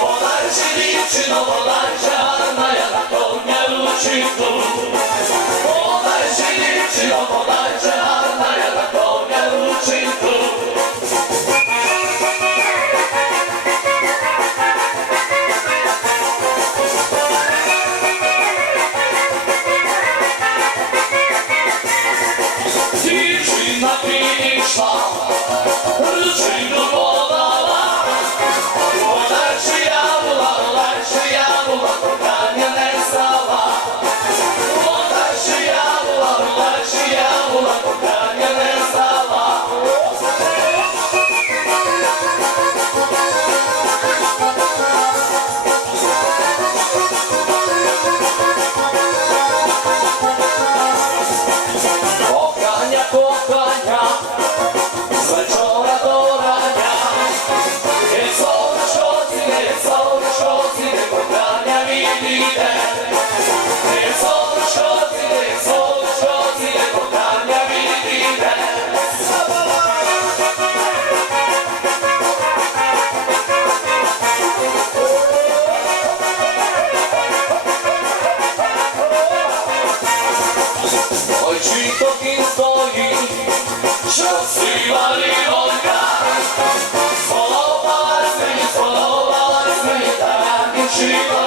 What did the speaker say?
Вона ж дівчина, вона ж гарна, я на то не ручить fall. Вечірко стоїть, що сива лівонька, сподобалась мені, сподобалась мені, та я